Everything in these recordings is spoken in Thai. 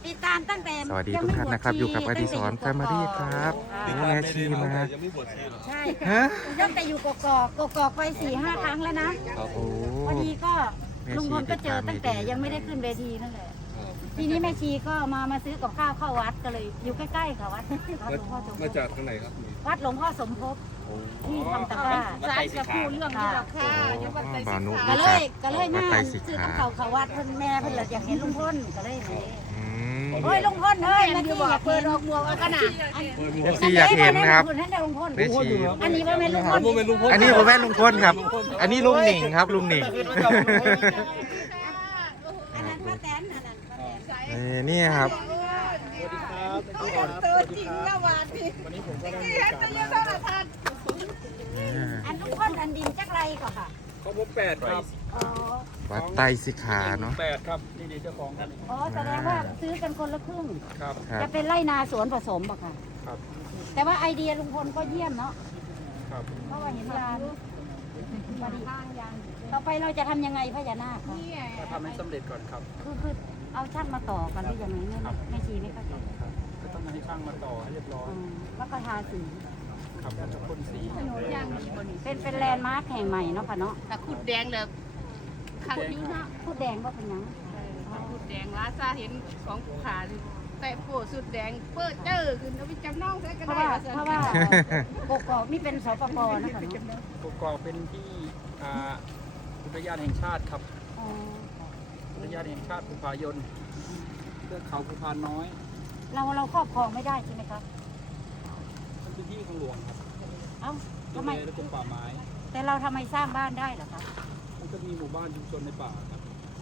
ติดตามตั้งแต่สวัสดีทุกท่านนะครับอยู่กับอดิศรแฟมิลี่ครับโอ้แม่ชีมายังไม่บวชชีหรอใช่ฮะตั้งแต่อยู่กอกไป 4-5 ครั้งแล้วนะโอ้พอดีก็ลุงพลก็เจอตั้งแต่ยังไม่ได้ขึ้นเวทีนั่นแหละทีนี้แม่ชีก็มาซื้อกับข้าวเข้าวัดก็เลยอยู่ใกล้ๆค่ะวัดหลวงพ่อสมภมาพจากทางไหนครับวัดหลวงพ่อสมภพที่ทำตะกร้าสายจะพูดเรื่องนี้หรอกค่ะยังวันใจบานุก็รู้เลจักยก็เลยมาวัดไตรสิซื้อกขากับข้าวเขาวัดเพิ่นแม่เพิ่นเลยอยากเห็นลุงพลก็เลยนี่อืมโอ้ยลุงพลเอ้ยแม่ชีอยากเปิเห็ดนออกบวกกันนะแม่ชีอยากเห็นนะครับนั่นได้ลุงพลแม่ชีอันนี้ว่าแม่ลุงพลอันนี้ผมแม่ลุงพลครับ อันนี้ลุงหนิงครับลุงหนิงอันนั้นป้าแตนอันนั้นป้าแตนนี่ครับตัวจริงละวันนี้ที่เห็นเป็นเรื่องสารพัดอันลุงพลอันดินจักไรก็ค่ะเขาพบ8ครับอ๋อวัดไตรสิกขาเนาะ 8ครับนี่เจ้าของครับอ๋อแสดงว่าซื้อกันคนละครึ่งครับครับจะเป็นไร่นาสวนผสมป่ะค่ะครับแต่ว่าไอเดียลุงพลก็เยี่ยมเนาะครับเพราะว่าเห็นร้านบริทางยางต่อไปเราจะทำยังไงพญานาคคะก็ทำให้สำเร็จก่อนครับคือเอาช่างมาต่อกันหรือยังไงไม่ชี้ไม่เข้าใจครับก็ต้องให้ช่างมาต่อให้เรียบร้อยแล้วก็ทาสีครับแล้วจะพ่นสีย่างมีบนเป็นแลนด์มาร์คแห่งใหม่เนาะค่ะเนาะถ้าขุดแดงเลยขังนิ้วนะพูดแดงว่าเป็นหยังขุดแดงล้าซาเห็นสองขาแต่โผล่สุดแดงเปิดเจอขึ้นเอาไปจำนองใส่ก็เพราะได้ว่ากกอกนี่เป็นสปปนะคะเนาะกกอกเป็นที่อุทยานแห่งชาติครับอ๋ออุทยานแห่งชาติภูผายนเทือกเขาภูพานน้อยเราครอบครองไม่ได้ใช่ไหมครับมันเป็นที่ของหลวงครับเอ้าดูทำไมแลและกรมป่าไม้แต่เราทำไมสร้างบ้านได้เหรอคะมันก็มีหมู่บ้านชุมชนในป่าครับ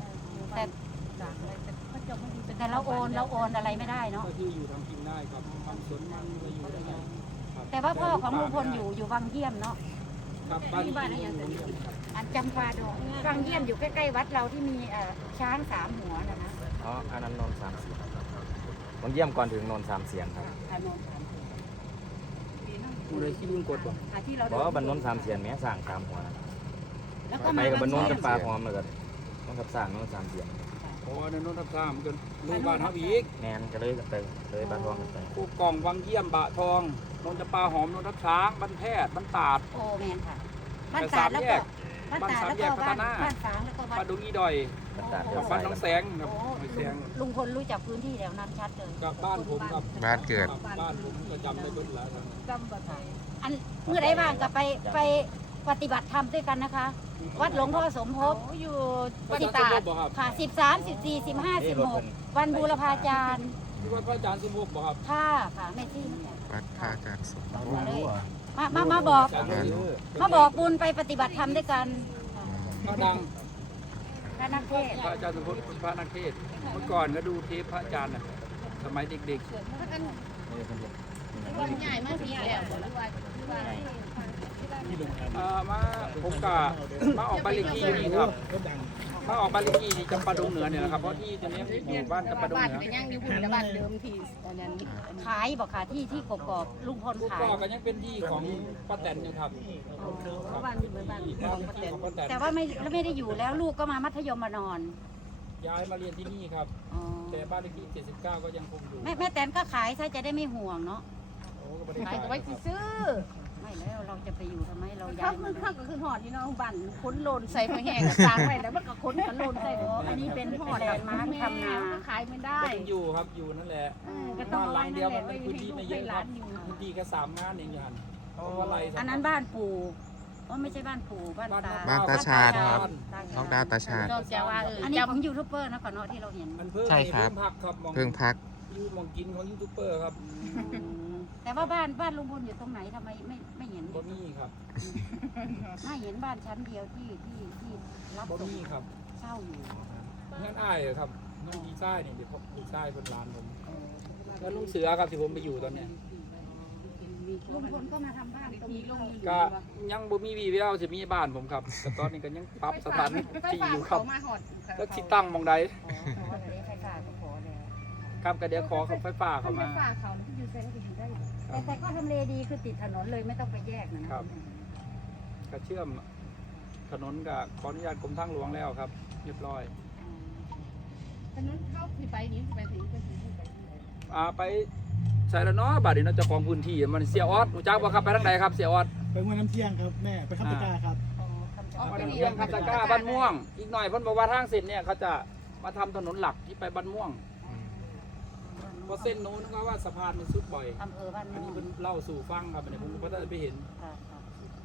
แต่เราโอนอะไรไม่ได้เนาะก็ที่อยู่ทำกินได้ครับทำสวนมันอะไรอยู่ได้ครับแต่ว่าพ่อของลุงพลอยู่วังเยี่ยมเนาะครับบ้านที่อยู่ในครับอันจำปาดงวังเยี่ยมอยู่ใกล้ๆวัดเราที่มีช้าง3 หัวนะนะอ๋ออันนั้นนนท์สามเสียงผมเยี่ยมก่อนถึงนนท์สามเสียงครับถนนอยู่ในที่รุ่นกดบ่ที่เราบอกว่าบรรนนท์สามเสียงแม่สั่งตามหัวนะแล้วก็ไปมากับบรรนนท์กับปลาหอมเลยกันต้องกับสั่งนนท์สามเสียงเพราะว่าในโนนทับซ้ำจนลูกบ้านเขาอีกแมนก็เลยกันไปเลยปลาทองกันไปกูกล่องวังเยี่ยมบะทองนนทปลาหอมนนทับช้างบ้านแพทย์บ้านตาดโอแมนค่ะบ้านตาดแล้วก็บ้านตาดแล้วก็บ้านฝางแล้วก็บ้าบ้าน นดงอีดอยกันตาดเดือกัดบใส่บ้านน้องแสงครับโอ้น้องแสงลุงพลรู้จักพื้นที่แถวนั้นชัดเลยกับบ้านผมครับบ้านเกิดบ้านผมก็จำได้เบิดแล้วครับจำบัตรอันเมื่อใดว่างก็ไปปฏิบัติธรรมด้วยกันนะคะ วัดหลวงพ่อสมภพอยู่วัวัดนตาตาดบ่ครับค่ะ13 14 15 16วันบูรพาจารย์ที่วัดพระอาจารย์สมุกบ่ครับค่ะไม่ที่วัดพระอาจารย์สมมาบอกอาจารย์มาบอกบุญไปปฏิบัติธรรมด้วยกันพระดังพระนักเทศน์พระอาจารย์สมพเป็นพระนักเทศน์เมื่อก่อนก็ดูเทปพระอาจารย์น่ะสมัยเด็กวันใหญ่มากพี่แล้วหรือว่าๆมาผมกะมาออกบ้านเลขที่นี่ครับมาออกบ้านเลขที่ที่จำปาดงเหนือเนี่ยนะครับเพราะที่ตรงนี้อยู่บ้านจำปาดงบ้านเหนือเป็นย่างอยู่บุญบ้านเดิมที่ตอนนั้นขายบอกค่ะที่กกอกลุงพลลูกขายก็ก็ยังเป็นที่ของป้าแตนอยู่ครับบ้านเป็นบ้านที่ของประเทศของป้าแตนแต่ว่าไม่ได้อยู่แล้วลูกก็มามัธยมมานอนย้ายมาเรียนที่นี่ครับอ๋อแต่บ้านเลขที่79ก็ยังคงอยู่แม่แตนก็ขายถ้าจะได้ไม่ห่วงเนาะโอ้ก็ไม่ได้ขายไว้ซื้อไม่แล้วเราจะไปอยู่ทำไมเราข้าย้าวย คือข้าวก็คือหอดที่น้องบ้านขนโลนใส่ผ้าแห้งสางไว้แล้วมันก็ขนกันโลนใส่อันนี้เป็นหอดแลนด์มาร์คทำนาขายไม่ได้ก็ยังอยู่ครับอยู่นั่นแหละก็ต้องบ้านหลังเดียวเอาไว้นั่มันนแหละเป็นพื้นที่ไม่เยอะครับไว้ร้านอยู่พื้นที่ก็3 งานเองอย่างเพราะว่าไรอันนั้นบ้านปู่อ๋อไม่ใช่บ้านปู่บ้านตาบ้านตาชาญครับน้องดาวตาชาญนอกจากว่าอันนี้ของยูทูบเบอร์นะก่อนเนาะที่เราเห็นมันเพิ่งใช่ครับพักครับมองเพิ่งพักอยู่มองกินของยูทูบเบอร์ครับแต่ว่าบ้านลุงพลอยู่ตรงไหนทำไมไม่เห็นบ่มีครับไม่เห็นบ้านชั้นเดียวที่รับบ่ส่งมีครับเช่าอยู่งั้นอ้ายเหรอครับงั้นดีไซน์เนี่ยเดี๋ยวผมดีไซน์เป็นร้านผมแล้วลุงเสือครับที่ผมไปอยู่ตอนเนี้ยลุงพลก็มาทำบ้านตรงนี้ลงก็ยังบ่มีวีแววจะมีบ้านผมครับแต่ตอนนี้ก็ยังปรับสถานที่อยู่ครับแล้วที่ตั้งหมองใดไฟฟ้าก็ขอแล้วครับก็เดี๋ยวขอเขาไฟฟ้าเข้ามาเขาที่อยู่เซนก็อยู่ได้แต่ก็ทำเลดีคือติดถนนเลยไม่ต้องไปแยกนะครับก็เชื่อมถนนกับขออนุญาตกรมทางหลวงแล้วครับ เรียบร้อยถนนเข้าที่ไปนี้ไปถึงไปถึงไปไปใส่แล้วเนาะบัดนี้เนาะเจ้าของพื้นที่มันเสียออดรู้จักบ่ครับไปทางใดครับเสียออดไปงวดน้ำเที่ยงครับแม่ไปขับตะกร้าครับมาเที่ยงครับตะกร้าบ้านม่วงอีกหน่อยเพิ่นบอกว่าทางเส้นเนี่ยเขาจะมาทำถนนหลักที่ไปบ้านม่วงเพราะเส้นนู้นก็ว่าสะพานมันสุดบ่อยอำเภอบ้านอันม่นี้วงเพิ่นเล่าสู่ฟังครับอันนี้ผมก็ได้ไปเห็นค่ะค่ะ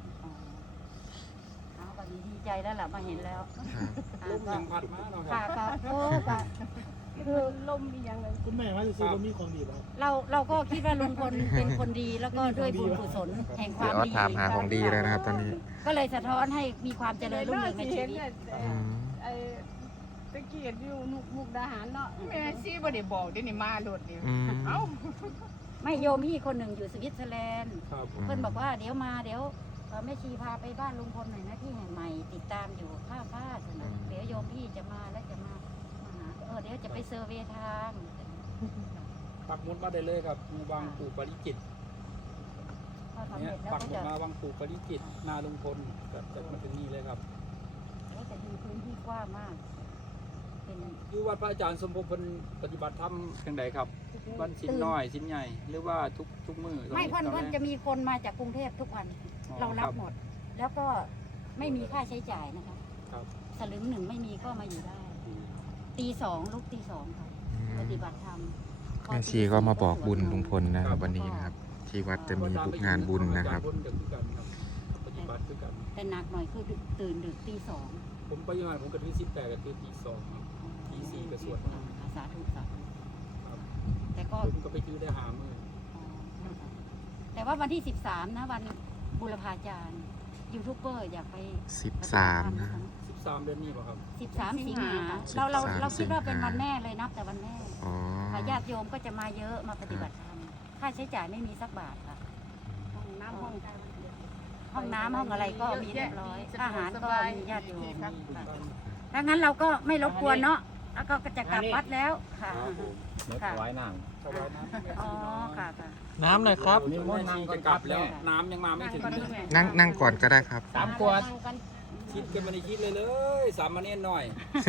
เอาวันนี้ดีใจแล้วล่ะมาเห็นแล้วลมยังพัดมาเนาะคค่ะรับค่ะโอ้ค่ะคือลมมีอย่างไรคุณแม่ว่าจะซื้อว่ามีของดีป่ะครับเราก็คิดว่าลุงพลเป็นคนดีแล้วก็ด้วยบุญกุศลแห่งคเดี๋วามยวออสดีถามหาของดีเลยนะครับ ตอนนี้ก็เลยสะท้อนให้มีความเจริญรุ่งเรืองในชีวิตอืมไอ้ตะเกียบอยู่มุกดาหารเนาะแม่ซี่บ่ได้บอกได้นี่มาโลดนี่อืมเอ้าไม่โยมพี่คนหนึ่งอยู่สวิตเซอร์แลนด์ครับเพื่อนบอกว่าเดี๋ยวแม่ชีพาไปบ้านลุงพลหน่อยนะที่แห่งใหม่ติดตามอยู่ข้าวผ้าสนะเดี๋ยวโยมพี่จะมาแล้วจะมาหาเดี๋ยวจะไปเซอร์เวย์ทางปักหมุดมาได้เลยครับวังปู่ปริจิตรพอทำเนี่ยเสร็จแล้วปักก็หมุดจะมาวังปู่ปริจิตรนาลุงพลจะมาถึงนี่เลยครับจะดูพื้นที่กว้างมาก เป็นอยู่วัดพระอาจารย์สมภพเพิ่นปฏิบัติธรรมจังใดครับวันสิ้นน้อยสิ้นใหญ่หรือว่าทุกมื้อไม่เพื่อนจะมีคนมาจากกรุงเทพทุกวัน เรารับหมด แล้วก็ไม่มีค่าใช้จ่ายนะคะครับสลึงหนึ่งไม่มีก็มาอยู่ได้ตีสองลุกตีสองค่ะปฏิบัติธรรมแม่ชีก็มาบอกบุญลุงพลนะครับวันนี้นะครับ ที่วัดจะมีบุญงานบุญนะครับบุญคือกันครับปฏิบัติคือกันแต่หนักหน่อยคือตื่นดึกตีสองผมไปงานผมก็ที่18ก็คือตี2ครับตี4ก็สวดมนต์สาธุสาธุครับแต่ก็ผมก็ไปถือได้หามื้อแต่ว่าวันที่13นะวันบุรพาจารย์ยูทูบเบอร์อยากไป 13 นะ 13เดือนนี้ป่ะครับ 13 สิงหาเราคิดว่าเป็นวันแม่เลยนับแต่วันแม่อ๋อค่ะญาติโยมก็จะมาเยอะมาปฏิบัติธรรมค่าใช้จ่ายไม่มีสักบาทค่ะห้องน้ำห้องห้องน้ำห้องอะไรก็มีเรียบร้อยอาหารก็มีญาติโยมค่ะดังนั้นเราก็ไม่รบกวนเนาะแล้วก็จะกลับวัดแล้วค่ะครับผมเนื้อถวายน้ถวายน้ำอ๋อค่ะค่ะน้ำหน่อยครับนี่มันจะกลับแล้วน้ำยังมาไม่ถึงนั่งก่อนก็ได้ครับำ3 ขวดคิดกันมาในคิดเลยสามมาเน้นหน่อย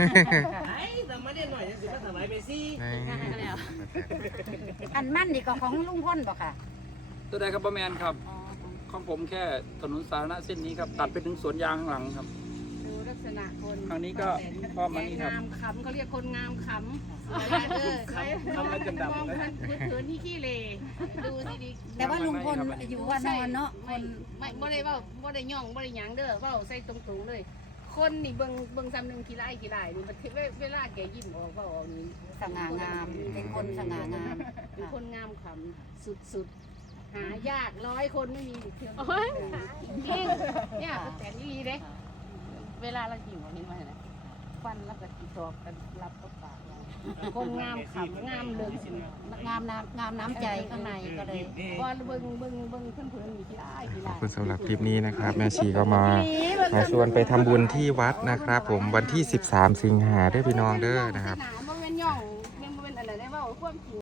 อันมั่นดีกว่าของลุงพ่นป่ะค่ะตัวใดครับป้าแมนครับของผมแค่ถนนสาธารณะเส้นนี้ครับตัดไปถึงสวนยางข้างหลังครับดูลักษณะคนทางนี้ก็พ่อมานี่ครับงามขำเขาเรียกคนงามขำคำแล้วจำดำมองพื้นที่ขี้เลดูสิดิแต่ว่าลุงพลอยู่ว่านอนเนาะคนไม่ได้เว่าบ่ได้ย่องบ่ได้หยังเด้อเว่าใส่ตรงๆเลย คนนี่เบิ่งซ้ำหนึ่งกี่ไร่นี่มันเวลาแกยิ้มออกเว่าออกนี่สง่างามเป็นคนสง่างามเป็นคนงามขำสุดๆหายาก100 คนไม่มีเพียงจริงเนี่ยแต่นี่เด้เวลาเราหิวอันนี้มาเนี่ยฟันแล้วก็ติดต่อกันรับก็ปากคนงามขำงามเลยงามน้ำใจข้างในก็เลยบอลเบิ่งเพื่อนๆมีกี่ไร่ขอบคุณสำหรับคลิปนี้นะครับ แม่ชีก็มาชวนไปทำบุญที่วัดนะครับ ผมวันที่ 13 สิงหาเด้อพี่น้องเด้อนะครับบ่แม่นย่องแม่นบ่แม่นอะไรได้เว้าความจริง